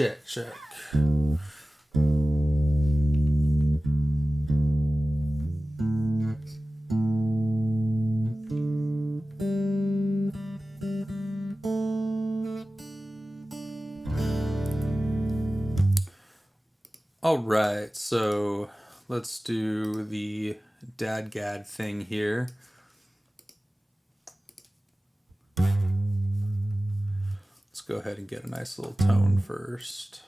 Check, check. All right, so let's do the Dadgad thing here. Let's go ahead and get a nice little tone first.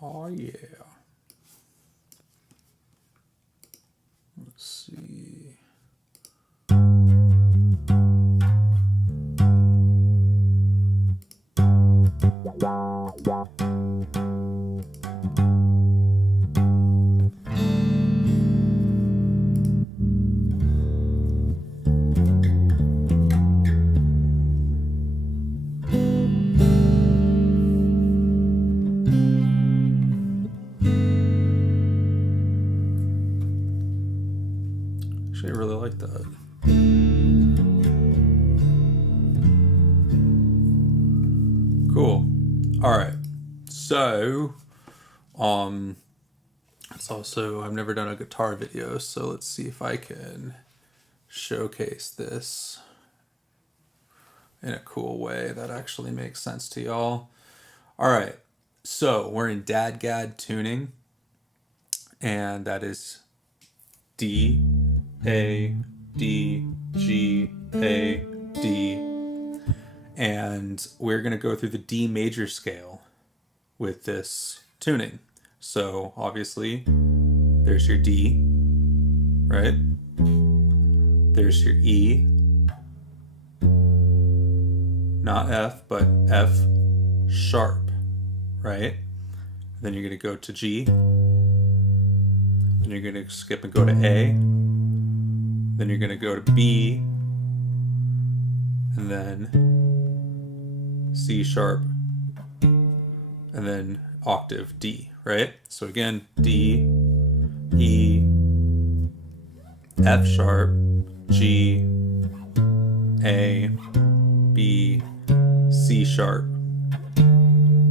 Oh yeah. Let's see. Actually, I really like that. Cool. All right. So, it's also, I've never done a guitar video, so let's see if I can showcase this in a cool way that actually makes sense to y'all. All right. So, we're in Dadgad tuning, and that is D, A, D, G, A, D. And we're going to go through the D major scale with this tuning. So obviously there's your D, right? There's your E, not F, but F sharp, right? Then you're going to go to G. Then you're going to skip and go to A. Then you're going to go to B. And then C sharp, and then octave D, right? So again, D, E, F sharp, G, A, B, C sharp,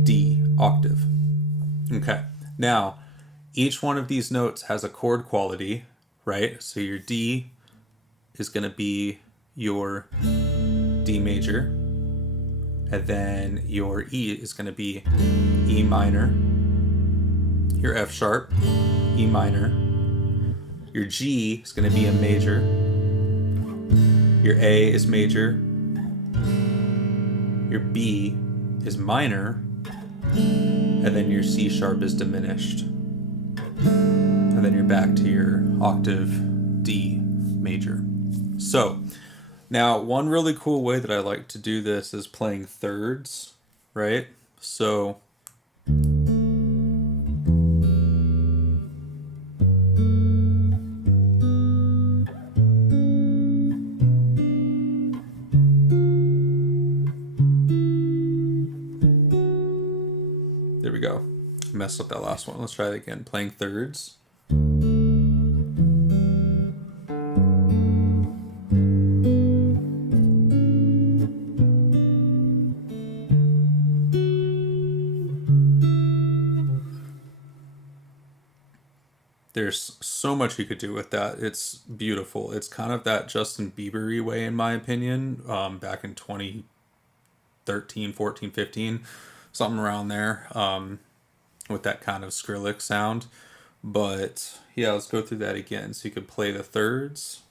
D, octave. Okay, now each one of these notes has a chord quality, right? So your D is going to be your D major. And then your E is going to be E minor. Your F sharp, E minor. Your G is going to be a major. Your A is major. Your B is minor. And then your C sharp is diminished. And then you're back to your octave D major. So, now, one really cool way that I like to do this is playing thirds, right? So, there we go. Messed up that last one. Let's try it again. Playing thirds. There's so much you could do with that. It's beautiful. It's kind of that Justin Bieber-y way, in my opinion, back in 2013, 14, 15, something around there, with that kind of Skrillex sound. But yeah, let's go through that again. So you could play the thirds.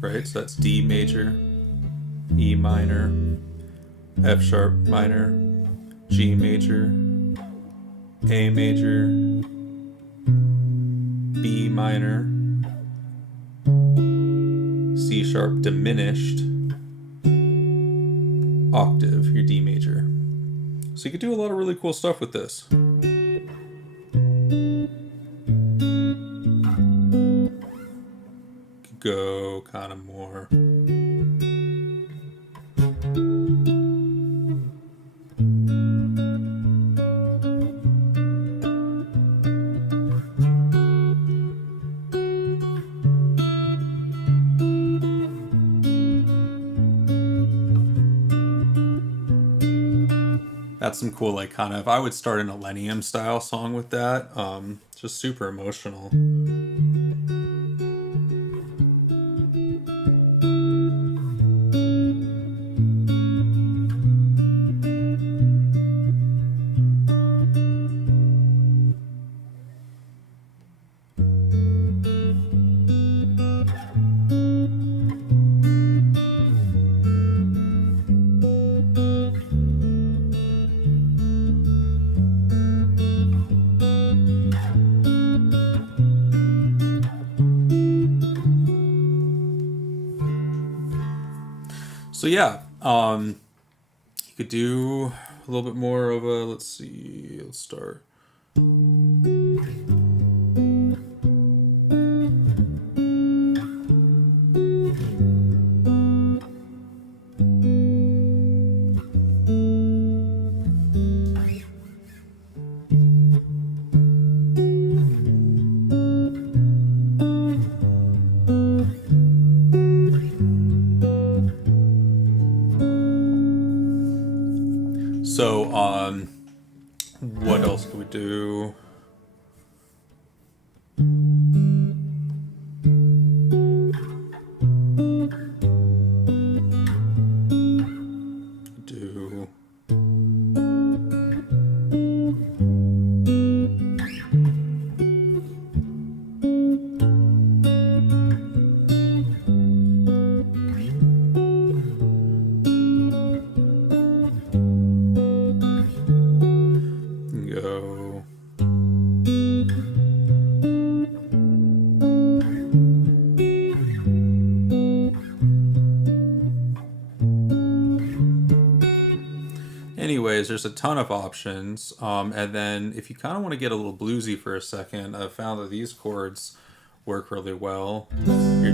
Right, so that's D major, E minor, F sharp minor, G major, A major, B minor, C sharp diminished, octave, your D major. So you could do a lot of really cool stuff with this. Go kind of more. That's some cool, like, kind of, I would start a Millennium style song with that. Just super emotional. So yeah, you could do a little bit more of a, let's see, let's start. So, what else can we do? Do go. Anyways, there's a ton of options. And then if you kind of want to get a little bluesy for a second, I've found that these chords work really well. Your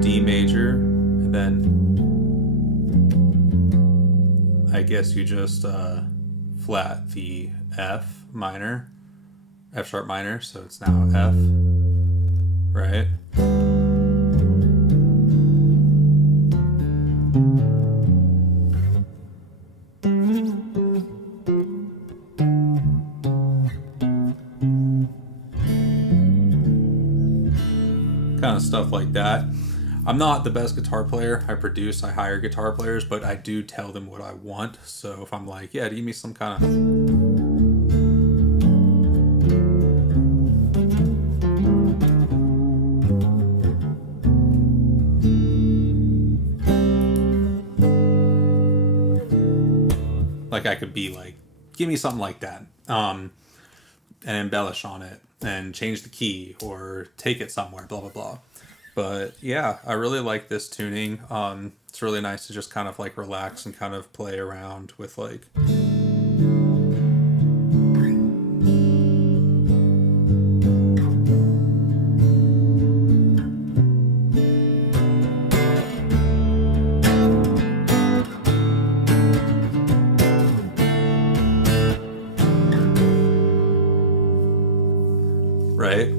D major, and then I guess you just flat the F minor, F sharp minor, so it's now F, right? Kind of stuff like that. I'm not the best guitar player. I produce, I hire guitar players, but I do tell them what I want. So if I'm like, yeah, give me some kind of like, I could be like, give me something like that, and embellish on it and change the key or take it somewhere, blah blah blah. But yeah, I really like this tuning. It's really nice to just kind of like relax and kind of play around with like. Right?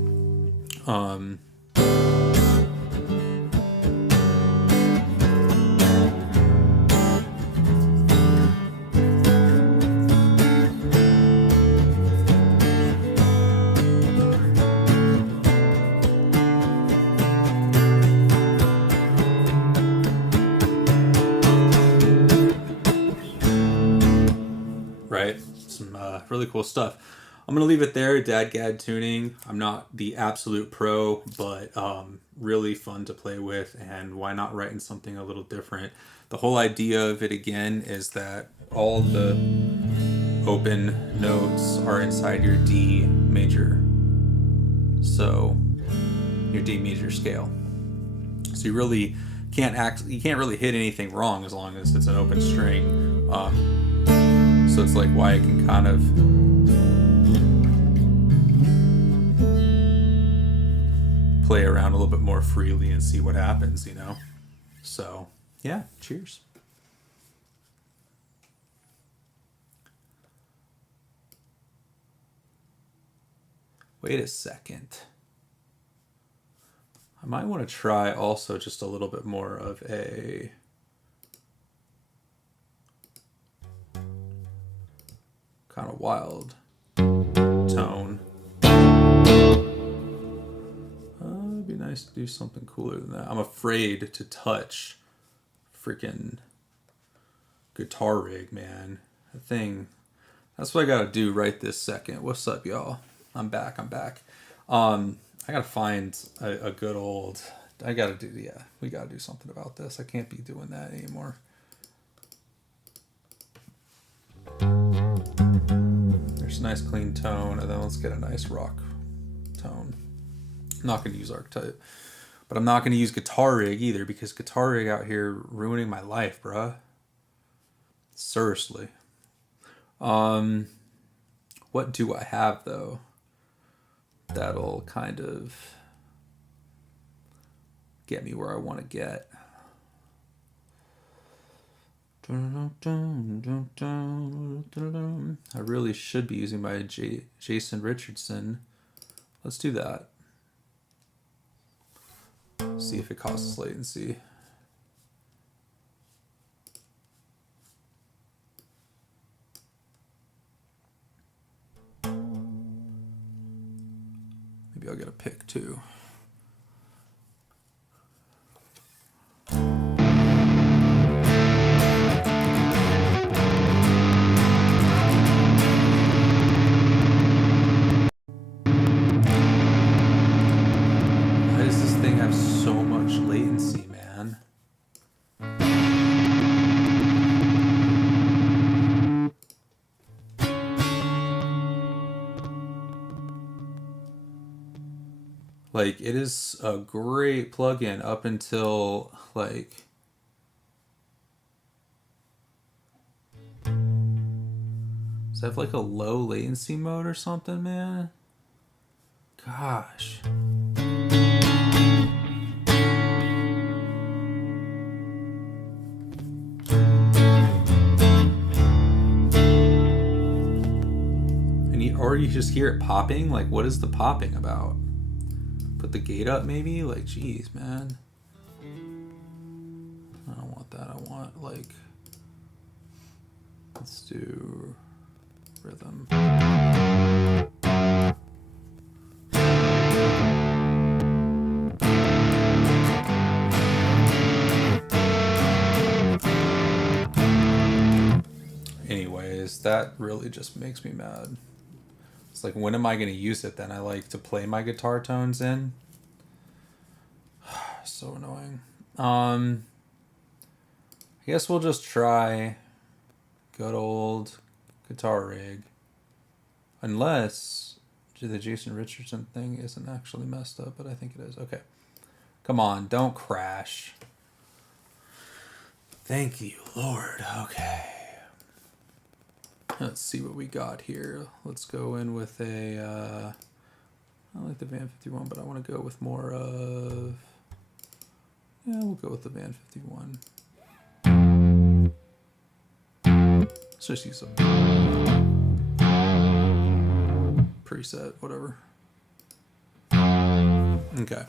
Right? Some really cool stuff. I'm going to leave it there. Dadgad tuning. I'm not the absolute pro, but really fun to play with. And why not write in something a little different? The whole idea of it, again, is that all the open notes are inside your D major. So your D major scale. So you really can't really hit anything wrong as long as it's an open string. So it's like why I can kind of play around a little bit more freely and see what happens, you know? So, yeah, cheers. Wait a second. I might want to try also just a little bit more of a kind of wild tone. It'd be nice to do something cooler than that. I'm afraid to touch freaking guitar rig, man. The thing. That's what I gotta do right this second. What's up, y'all? I'm back. I gotta find a good old. We gotta do something about this. I can't be doing that anymore. There's a nice clean tone, and then let's get a nice rock tone. I'm not gonna use archetype, but I'm not gonna use guitar rig either, because guitar rig out here ruining my life, bruh. Seriously. What do I have though? That'll kind of get me where I want to get. I really should be using my Jason Richardson. Let's do that. See if it causes latency. Maybe I'll get a pick too. Why does this thing have so much latency, man? Like, it is a great plugin up until, like, does it have, like, a low latency mode or something, man? Gosh. Or you just hear it popping? Like, what is the popping about? Put the gate up, maybe? Like, geez, man. I don't want that. I want, like, let's do rhythm. Anyways, that really just makes me mad. It's like, when am I going to use it then? I like to play my guitar tones in. So annoying. I guess we'll just try good old guitar rig. Unless the Jason Richardson thing isn't actually messed up, but I think it is. Okay. Come on, don't crash. Thank you, Lord. Okay. Let's see what we got here. Let's go in with a, I like the Van 51, but I want to go with more of, yeah, we'll go with the Van 51. Let's just use a preset, whatever. Okay.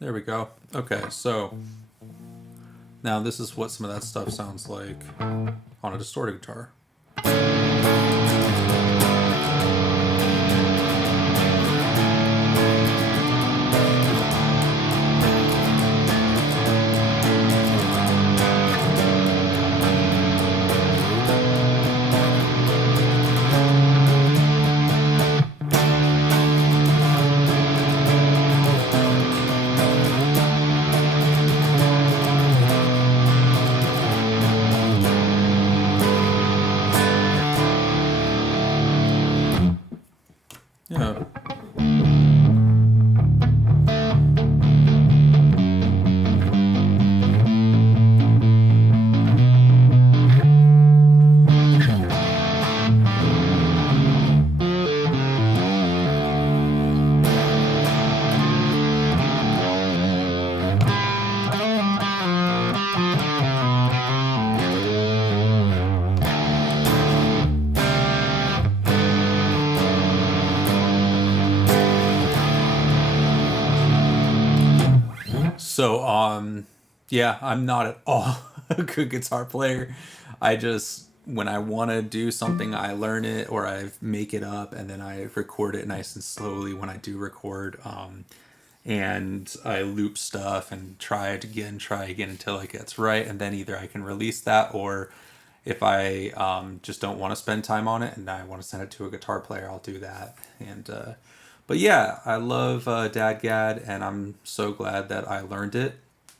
There we go. Okay, so now this is what some of that stuff sounds like on a distorted guitar. So, yeah, I'm not at all a good guitar player. I just, when I want to do something, I learn it or I make it up and then I record it nice and slowly when I do record. And I loop stuff and try again until it gets right. And then either I can release that, or if I just don't want to spend time on it and I want to send it to a guitar player, I'll do that. But yeah, I love Dadgad, and I'm so glad that I learned it.